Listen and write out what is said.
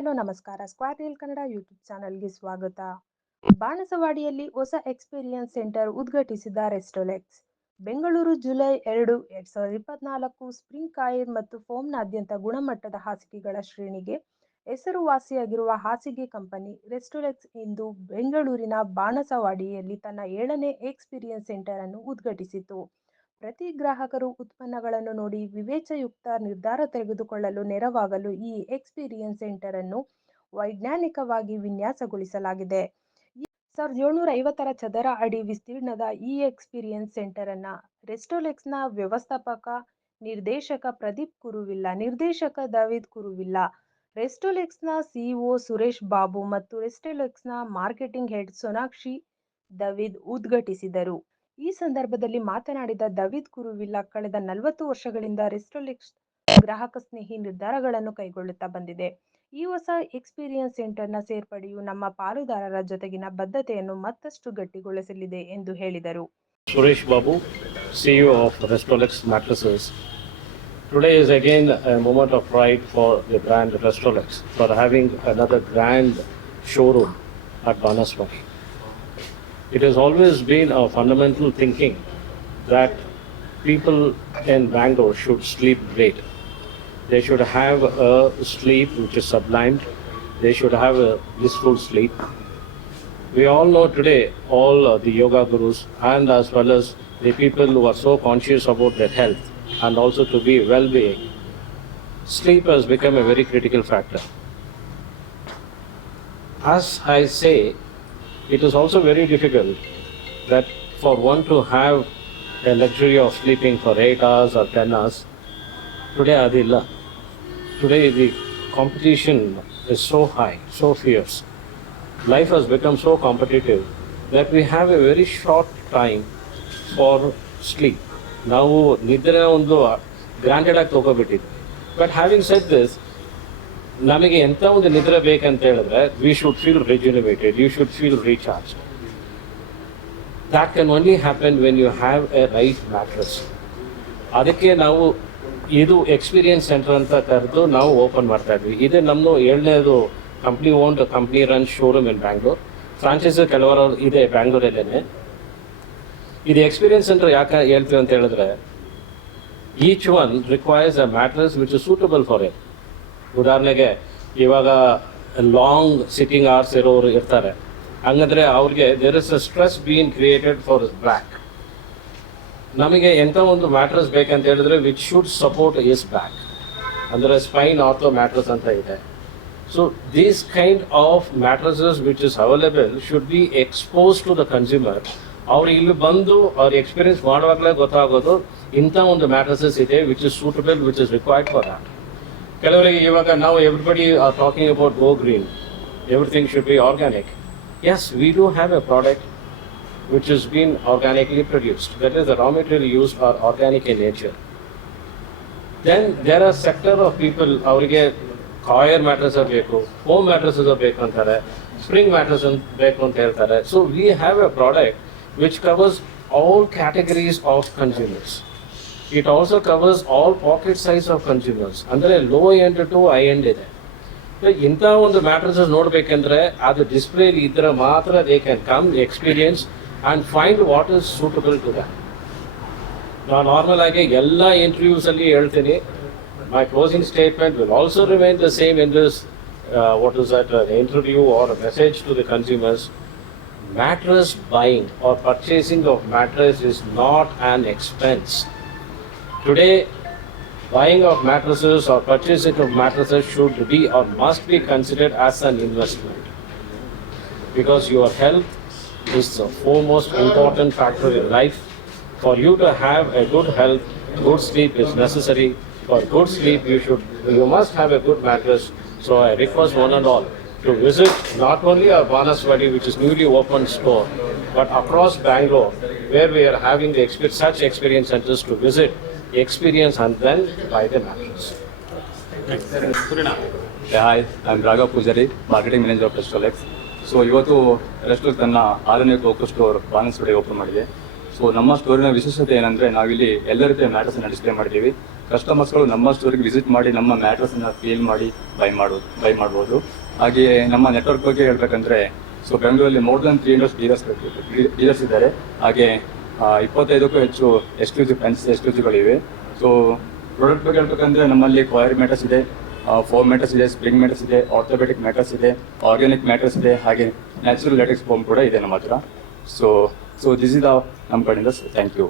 Hello, ನಮಸ್ಕಾರ. Squat reel Kannada YouTube ಚಾನಲ್ಗೆ ಸ್ವಾಗತ. ಬಾಣಸವಾಡಿಯಲ್ಲಿ ಹೊಸ ಎಕ್ಸ್ಪೀರಿಯನ್ಸ್ ಸೆಂಟರ್ ಉದ್ಘಾಟಿಸಿದ ರೆಸ್ಟೋಲೆಕ್ಸ್ ಬೆಂಗಳೂರು ಜುಲೈ ಎರಡು, ಎರಡ್ ಸಾವಿರದ ಇಪ್ಪತ್ನಾಲ್ಕು ಸ್ಪ್ರಿಂಗ್ ಕಾಯಿರ್ ಮತ್ತು ಫೋಮ್ನಾದ್ಯಂತ ಗುಣಮಟ್ಟದ ಹಾಸಿಗೆಗಳ ಶ್ರೇಣಿಗೆ ಹೆಸರುವಾಸಿಯಾಗಿರುವ ಹಾಸಿಗೆ ಕಂಪನಿ ರೆಸ್ಟೋಲೆಕ್ಸ್ ಇಂದು ಬೆಂಗಳೂರಿನ ಬಾಣಸವಾಡಿಯಲ್ಲಿ ತನ್ನ ಏಳನೇ ಎಕ್ಸ್ಪೀರಿಯನ್ಸ್ ಸೆಂಟರ್ ಅನ್ನು ಉದ್ಘಾಟಿಸಿತು. ಪ್ರತಿ ಗ್ರಾಹಕರು ಉತ್ಪನ್ನಗಳನ್ನು ನೋಡಿ ವಿವೇಚಯುಕ್ತ ನಿರ್ಧಾರ ತೆಗೆದುಕೊಳ್ಳಲು ನೆರವಾಗಲು ಈ ಎಕ್ಸ್ಪೀರಿಯನ್ಸ್ ಸೆಂಟರ್ ಅನ್ನು ವೈಜ್ಞಾನಿಕವಾಗಿ ವಿನ್ಯಾಸಗೊಳಿಸಲಾಗಿದೆ. ಸಾವಿರದ ಏಳ್ನೂರ ಐವತ್ತರ ಚದರ ಅಡಿ ವಿಸ್ತೀರ್ಣದ ಈ ಎಕ್ಸ್ಪೀರಿಯನ್ಸ್ ಸೆಂಟರ್ ಅನ್ನ ರೆಸ್ಟೋಲೆಕ್ಸ್ನ ವ್ಯವಸ್ಥಾಪಕ, ನಿರ್ದೇಶಕ ಪ್ರದೀಪ್ ಕುರುವಿಲ್ಲ, ನಿರ್ದೇಶಕ ದಾವಿದ್ ಕುರುವಿಲ್ಲ, ರೆಸ್ಟೋಲೆಕ್ಸ್ನ ಸಿಇಒ ಸುರೇಶ್ ಬಾಬು ಮತ್ತು ರೆಸ್ಟೋಲೆಕ್ಸ್ನ ಮಾರ್ಕೆಟಿಂಗ್ ಹೆಡ್ ಸೋನಾಕ್ಷಿ ದವಿದ್ ಉದ್ಘಾಟಿಸಿದರು. ಈ ಸಂದರ್ಭದಲ್ಲಿ ಮಾತನಾಡಿದ ದವಿದ್ ಕುರುವಿಲ್ಲ ಕಳೆದ ನಲವತ್ತು ವರ್ಷಗಳಿಂದ ರೆಸ್ಟೋಲಿಕ್ಸ್ ಗ್ರಾಹಕ ಸ್ನೇಹಿ ನಿರ್ಧಾರಗಳನ್ನು ಕೈಗೊಳ್ಳುತ್ತಾ ಬಂದಿದೆ. ಈ ಹೊಸ ಎಕ್ಸ್ಪೀರಿಯನ್ಸ್ ಸೆಂಟರ್ನ ಸೇರ್ಪಡೆಯು ನಮ್ಮ ಪಾಲುದಾರರ ಜೊತೆಗಿನ ಬದ್ಧತೆಯನ್ನು ಮತ್ತಷ್ಟು ಗಟ್ಟಿಗೊಳಿಸಲಿದೆ ಎಂದು ಹೇಳಿದರು. Suresh Babu CEO of Restolex mattresses Today is again a moment of pride for the brand Restolex for having another grand showroom at Banaswari. It has always been a fundamental thinking that people in Bangalore should sleep great. They should have a sleep which is sublimed. They should have a blissful sleep. We all know today, all the yoga gurus and as well as the people who are so conscious about their health and also to be well-being, sleep has become a very critical factor. As I say, it is also very difficult that for one to have a luxury of sleeping for 8 hours or 10 hours, today adilla. Today the competition is so high, so fierce life has become so competitive that we have a very short time for sleep. ನಾವು ನಿದ್ರೆ ಒಂದು granted ಆಗಿ ತಗೋಬಿಟ್ಟಿದ್ವಿ but having set this ನಮಗೆ ಎಂಥ ಒಂದು ನಿದ್ರೆ ಬೇಕಂತ ಹೇಳಿದ್ರೆ we should feel rejuvenated you should feel recharge that can only happen when you have a right mattress ಅದಕ್ಕೆ ನಾವು ಇದು ಎಕ್ಸ್ಪೀರಿಯನ್ಸ್ ಸೆಂಟರ್ ಅಂತ ಕರೆದು ನಾವು ಓಪನ್ ಮಾಡ್ತಾ ಇದ್ವಿ. ಇದು ನಮ್ಮದು ಏಳನೇದು company owned company run showroom in Bangalore franchise ಕೆಲವರು ಇದೆ ಬ್ಯಾಂಗ್ಳೂರಲ್ಲೇ ಇದು ಎಕ್ಸ್ಪೀರಿಯನ್ಸ್ ಸೆಂಟರ್ ಯಾಕೆ ಹೇಳ್ತೀವಿ ಅಂತ ಹೇಳಿದ್ರೆ each one requires a mattress which is suitable for a ಉದಾಹರಣೆಗೆ ಇವಾಗ ಲಾಂಗ್ ಸಿಟ್ಟಿಂಗ್ ಅವರ್ಸ್ ಇರೋರು ಇರ್ತಾರೆ. ಹಂಗಂದ್ರೆ ಅವ್ರಿಗೆ there is a stress been created for back ನಮಗೆ ಎಂಥ ಒಂದು ಮ್ಯಾಟ್ರಸ್ ಬೇಕಂತ ಹೇಳಿದ್ರೆ which should support is back ಅಂದರೆ ಸ್ಪೈನ್ ಆರ್ಥೋ ಮ್ಯಾಟ್ರಸ್ ಅಂತ ಇದೆ. So these kind of mattresses which is available should be expose to the consumer ಅವ್ರು ಇಲ್ಲಿ ಬಂದು ಅವ್ರ ಎಕ್ಸ್ಪೀರಿಯನ್ಸ್ ಮಾಡುವಾಗಲೇ ಗೊತ್ತಾಗೋದು ಇಂಥ ಒಂದು ಮ್ಯಾಟ್ರಸಸ್ ಇದೆ which is suitable which is required for that ಕೆಲವರಿಗೆ ಇವಾಗ ನಾವು everybody are talking about go green everything should be organic as we do have a product which is been organically produced that is the raw material use are organic in nature then there are sector of people ಅವರಿಗೆ coir mattress ಬೇಕು home mattresses ಬೇಕು ಅಂತಾರೆ spring mattress ಬೇಕು ಅಂತ ಹೇಳ್ತಾರೆ so we have a product which covers all categories of consumers It also covers all pocket size of consumers ಅಂದರೆ low end to high end ಇದೆ ಇಂಥ ಒಂದು ಮ್ಯಾಟ್ರಸಸ್ ನೋಡ್ಬೇಕಂದ್ರೆ ಅದು ಡಿಸ್ಪ್ಲೇ ಇದ್ರೆ ಮಾತ್ರ they can come experience and find what is suitable to that ನಾನು normal ಆಗಿ ಎಲ್ಲ ಇಂಟರ್ವ್ಯೂಸ್ ಅಲ್ಲಿ ಹೇಳ್ತೀನಿ my closing statement will also remain the same in this, uh, what is that, uh, interview or a message to the consumers. Mattress buying or purchasing of mattress is not an expense. Today, buying of mattresses or purchasing of mattresses should be or must be considered as an investment. Because your health is the foremost important factor in life. For you to have a good health, good sleep is necessary for good sleep you should you must have a good mattress so i request one and all to visit not only our banaswadi which is newly opened store but across bangalore where we are having the such experience centers to visit experience and buy the mattress hi I am Raghav Poojari marketing manager of Restolex so ಇವತ್ತು ರೆಸ್ಟೋರ್ ತನ್ನ ಆರನೇ ಟೋಕೋ store Banaswadi open ಮಾಡಿದೆ. So ನಮ್ಮ ಸ್ಟೋರಿನ ವಿಶೇಷತೆ ಏನಂದ್ರೆ ನಾವಿಲ್ಲಿ ಎಲ್ಲ ರೀತಿಯ ಮ್ಯಾಟ್ರಸ್ ಅನ್ನ ಡಿಸ್ಪ್ಲೇ ಮಾಡಿದ್ದೀವಿ ಕಸ್ಟಮರ್ಸ್ಗಳು ನಮ್ಮ ಸ್ಟೋರಿಗೆ ವಿಸಿಟ್ ಮಾಡಿ ನಮ್ಮ ಮ್ಯಾಟರ್ಸ್ ಅನ್ನ ಫೀಲ್ ಮಾಡಿ ಬೈ ಮಾಡೋದು ಬೈ ಮಾಡ್ಬೋದು. ಹಾಗೆ ನಮ್ಮ ನೆಟ್ವರ್ಕ್ ಬಗ್ಗೆ ಹೇಳ್ಬೇಕಂದ್ರೆ ಸೊ ಬೆಂಗಳೂರಲ್ಲಿ more than three hundred dealers dealers ಇದ್ದಾರೆ. ಹಾಗೆ ಇಪ್ಪತ್ತೈದಕ್ಕೂ ಹೆಚ್ಚು ಎಕ್ಸ್ಕ್ಲೂಸಿವ್ ಪೆನ್ಸ್ ಎಕ್ಸ್ಕ್ಲೂಸಿವ್ಗಳಿವೆ ಸೊ ಪ್ರಾಡಕ್ಟ್ ಬಗ್ಗೆ ಹೇಳ್ಬೇಕಂದ್ರೆ ನಮ್ಮಲ್ಲಿ ಕ್ವೈರ್ ಮ್ಯಾಟರ್ಸ್ ಇದೆ ಫೋರ್ ಮ್ಯಾಟರ್ಸ್ ಇದೆ ಸ್ಪ್ರಿಂಗ್ ಮ್ಯಾಟರ್ಸ್ ಇದೆ ಆರ್ಥೋಪೆಟಿಕ್ ಮ್ಯಾಟರ್ಸ್ ಇದೆ ಆರ್ಗ್ಯಾನಿಕ್ ಮ್ಯಾಟರ್ಸ್ ಇದೆ, ಹಾಗೆ ನ್ಯಾಚುರಲ್ ಲ್ಯಾಟೆಕ್ಸ್ ಫೋಮ್ ಕೂಡ ಇದೆ ನಮ್ಮ ಹತ್ರ. So so this is the ನಮ್ಮ ಕಡೆಯಿಂದ ಥ್ಯಾಂಕ್ ಯು